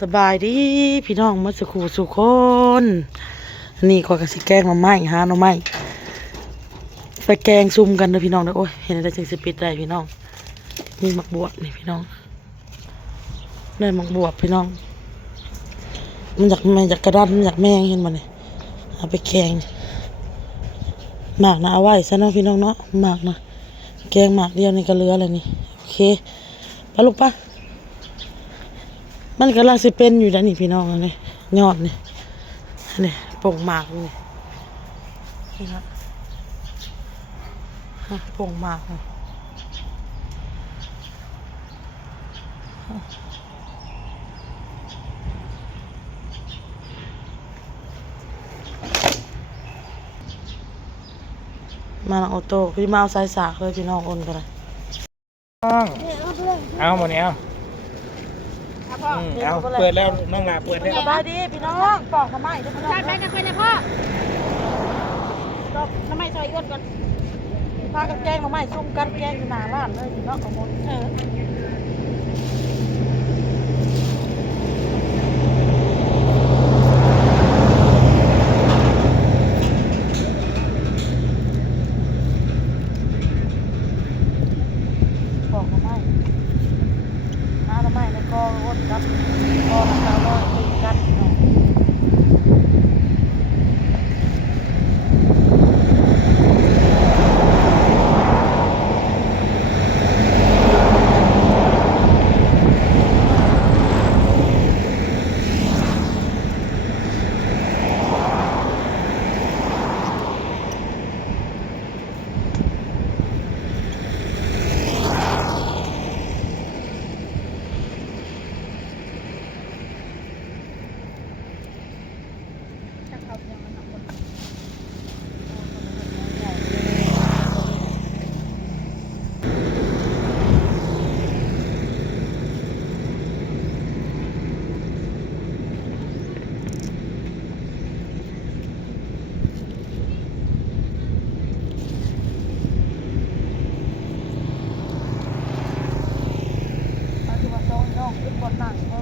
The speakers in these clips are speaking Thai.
สบายดีพี่น้องมาสุขสุขคนนี่ก็กระสิแกงมาไม้หาหน่อไม้ไปแกงซุ่มกันเลยพี่น้องนะโอ้ยเห็นอะไรจึงสิปิดได้พี่น้องมีหมักบวบนี่พี่น้องได้หมักบวบพี่น้องมันอยากกระดันมันอยากแมงเห็นมันเลยเอาไปแกงหมากนะเอาไว้ซะเนาะพี่น้องเนาะหมากนะแกงหมากเดียวนี่ก็เหลืออะไรนี่โอเคไปลูกปะมันกำลังสิเป็นอยู่แล้วนี่พี่น้องนี่ยอดนี่นี่ป่งหมากนี่นี่ครับป่งหมากมาออโต้พี่มาเอาสายสากเลยพี่น้องโอนกันเลยเอาหมดนี้เอาเปิดแล้วน้องลาเปิดแล้วสบายดีพี่น้องปอกทำไมได้พี่น้อง ใช่ไปกันไปเลยพ่อทำไมซอยอ้วนก่อน พากันแกงทำไมซุ่มกันแกงอยู่หน้าร้านเลยพี่น้องเอาหมดปอกทำไมหาทำไมในกออ้นกับกอมันเราเลยตีกันพี่น้องขึ้นบนหนังเขา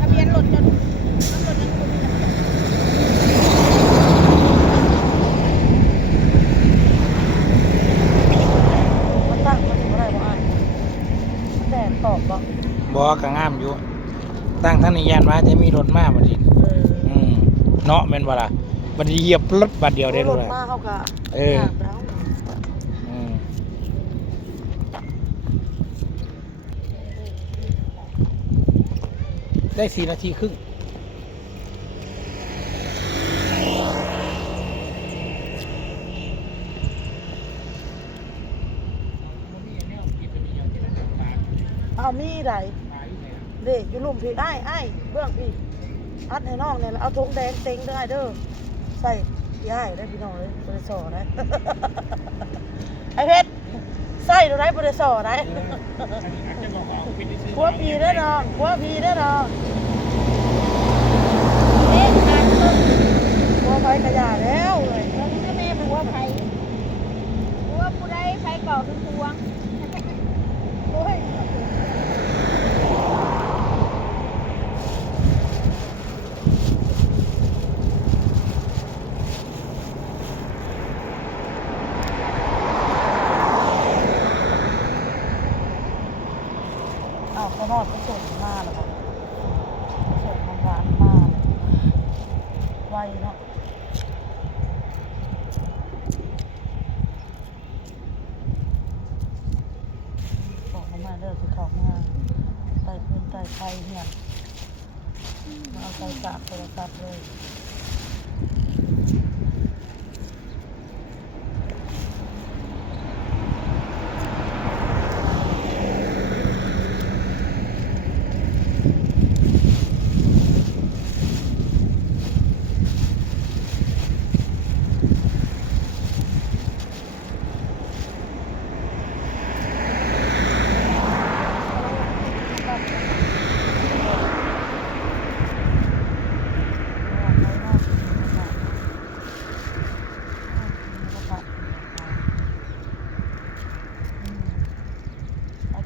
ทะเบียนรถจนรถยังคุณ มันตั้งมันถึงอะไรบ้างแดดตอบบ่ บอกกระงามอยู่ตั้งท่านนิยานว่าจะมีรถมาบัดนี้เนาะแม่นบ่ล่ะบัดนี้เหยียบรถบัดเดียวได้ ร รู้ ถ ล่ะ มาเขากะได้4 นาทีครึ่งเอามีดเด็กอยู่ลุ่มพี่ไอ้เบื้องพี่อัดให้น้องเนี่ยแล้วเอาธงแดงเต็งได้เด้อใส่พี่ไอ้ได้พี่น้องเลยบริสอได้ไอเพชรใส่ดูได้บริสอได้หัวพีได้น้องหัวพีได้น้องหัวไฟขยะแล้วเลย แล้วนี่แม่เป็นว่าไผ่ว่าผู้ใดไผ่เก่าเป็นพวงโอ้ยอ้าวเขานอนก็ส่งมาแล้วครับส่งมาหวานมาเลยไวเนาะ ไฟเนี่ยมาเอาใส่สากโทรศัพท์เลย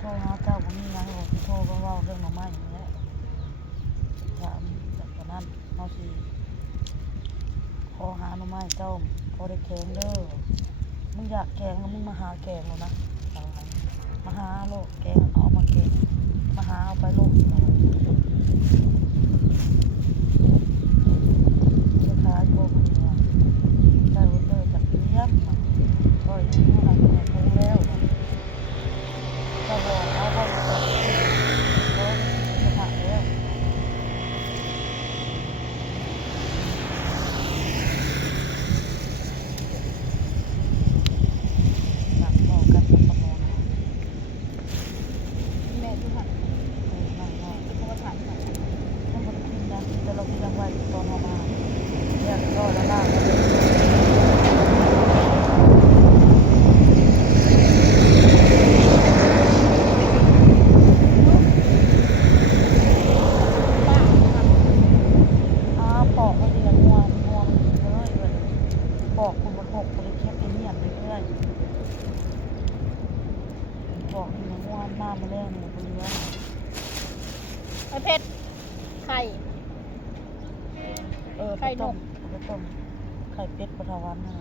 โทรหาเจ้าผมมีงานบอกโทรก็ว่าเรื่องมาใหม่นี่แหละถามจากนั้นเขาสิขอหาหน่อไม้เจ้าพอได้แกงเด้อมึงอยากแกงแล้วมึงมาหาแกงแล้วนะมาหาโลกแกงเอามาแกงมาหาเอาไปโลกสุดท้ายโบมันเนี่ยใจวันเดินจากเลี้ยมก็ยังเท่าไหร่เนี่ยคงแล้วก็บอกเอาไปก็จะผ่านแล้วหนักบอกกันมันประมวล แม่ดูค่ะ หนักมาก เป็นคนถ่ายค่ะ ต้องมากินนะแต่เรากินยังไงตอนเรามาเนี่ยก็แล้วล่างปอกก็ดีละงัวเลยปอกคุณบนหกบริเก็บเงียบเลยเพื่อนปอกดีละงัวหน้ามาแรงเลยบริเวณ ไอเพชรไข่ ไข่นกไปต้มไข่เป็ดปลาทวันนะ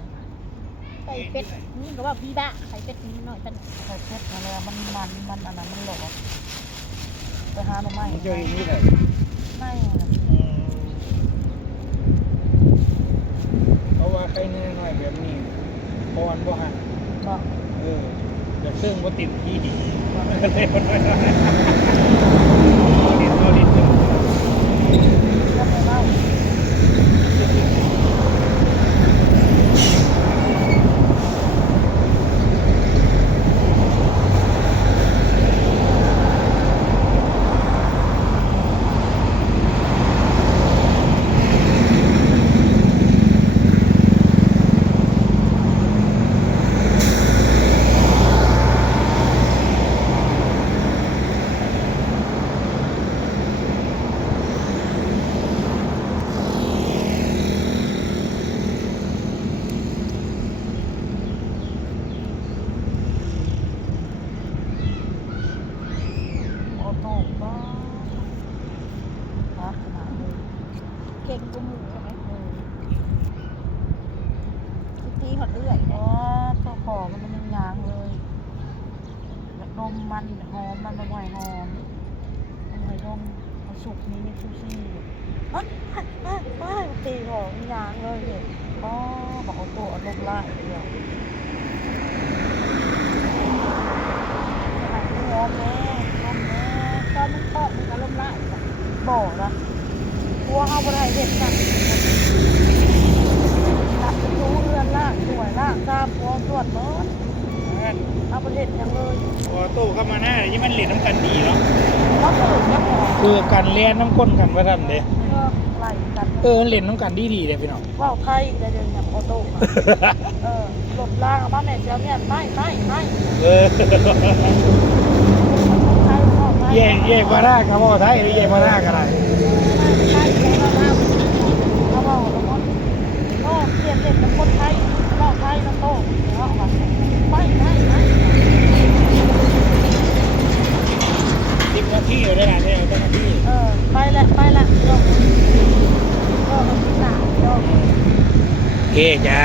ไข่เป็ดนี่ก็ว่าพี่บ้าไข่เป็ดนี่หน่อยเป็น ไข่เป็ดอะไรมันอันนั้นมันหลอกไปหาหน่อไม้ มันเจออย่างนี้เลย ไม่ เพราะว่าใครเนื้อหน่อยแบบนี้พรบ่หัน บอก เดี๋ยวเครื่องบ่ติดที่ดีก็เลยบ่ได้ดิน แล้วไปเล่าออโต้บ้าขนาดเลย เก่งกูหมูใช่ไหมทีหดเอื้อย อ๋อตัวขอมันยังยางเลยนมมันหอมมันหอยหอมมันหอยนมมันสุกนี้มีซูซี่ไม่ตีหอมยางเลยเนี่ยอ๋อบอกเอาตัวอารมณ์ไล่เดียวหอมแม่นมแม่ ตอนมันทอดมันอารมณ์ร้าย บอกนะกลัวเอาไปได้เด็ดกันตัดรู้เรือนล่างสวยล่างตามพอตรวจเบิร์ดเอาไปเด็ดยังเลย ออโต้เข้ามาหน้าเลยที่มันเหรียญน้ำกันดีเนาะ เขาเปิดยังหอม คือกันเลียนน้ำก้นกันว่าท่านเด้ ไล่กัน มันเหรียญน้ำกันดีเลยพี่น้อง ว่าวไทยได้เดินอย่างออโต้หลบล่างเอาบ้านแม่เจ้าเนี่ยไม่ไทย แยกมาหน้ากับพ่อไทยหรือแยกมาหน้ากันอะไร เขาบอกแล้วมันก็เปลี่ยนเด็กเป็นคนไทยว่าวไทยน้ำโต้เขาบอกไม่ 10 นาทีอยู่ได้หลายเจ้าหน้าที่ ไปละโยกมันหนาโยก โอเคจ้า